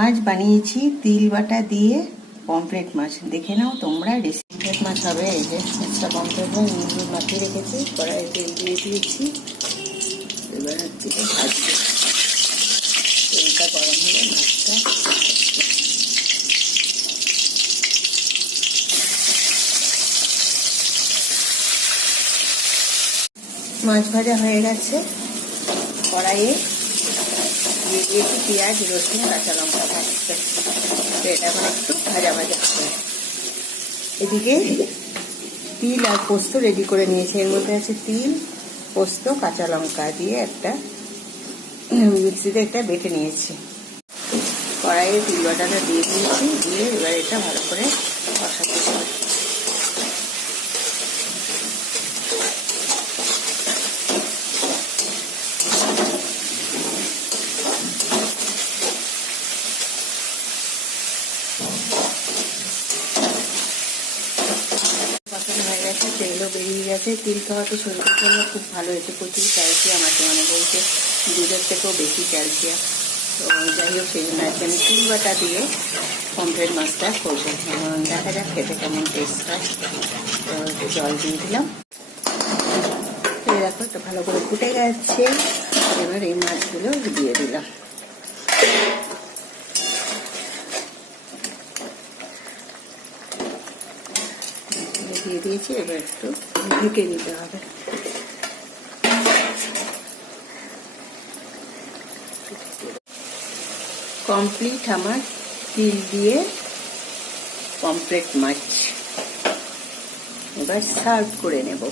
আজ বানিয়েছি তিল বাটা দিয়ে পমফ্রেট মাছ। দেখে নাও তোমরা। রেসিপি মাছ হবে। এই যে মাছটা পমফ্রেট মাছ নুন মাখিয়ে রেখেছি, কড়াইয়ে তেল দিয়ে দিয়েছি। এবার হচ্ছে ভাজবো। তেলটা গরম হলে মাছটা মাছ ভাজা হয়ে গেছে। কড়াইয়ে দিয়ে দিয়েছি পেঁয়াজ, রসুন, কাঁচা লঙ্কা ভাজতে। এটা এখন একটু ভাজা ভাজা হবে। এদিকে তিল আর পোস্ত রেডি করে নিয়েছি। এর মধ্যে আছে তিল, পোস্ত, কাঁচা লঙ্কা দিয়ে একটা মিক্সিতে একটা বেটে নিয়েছি। কড়াইয়ে তিল বাটাটা দিয়ে দিয়েছি, দিয়ে এবার এটা ভালো করে কষাতে হবে। কষানো হয়ে গেছে, তেলও বেরিয়ে গেছে। তিল খাওয়া তো শরীরের জন্য খুব ভালো হয়েছে, প্রচুর ক্যালসিয়াম আছে, মানে বলছে দুধের থেকেও বেশি ক্যালসিয়াম। তো যাই হোক, সেই জন্য আজকে আমি তিল বাটা দিয়ে পমফ্রেট মাছটা করবো। দেখা যাক খেতে কেমন টেস্ট হয়। তো একটু জল দিয়ে দিলাম। দেখো তো ভালো করে ফুটে গেছে। এবার এই মাছগুলো দিয়ে দিলাম। দিয়ে দিয়েছি, এবার একটু ঢেকে দিতে হবে। কমপ্লিট আমার তিল দিয়ে পমফ্রেট মাছ। এবার সার্ভ করে নেব।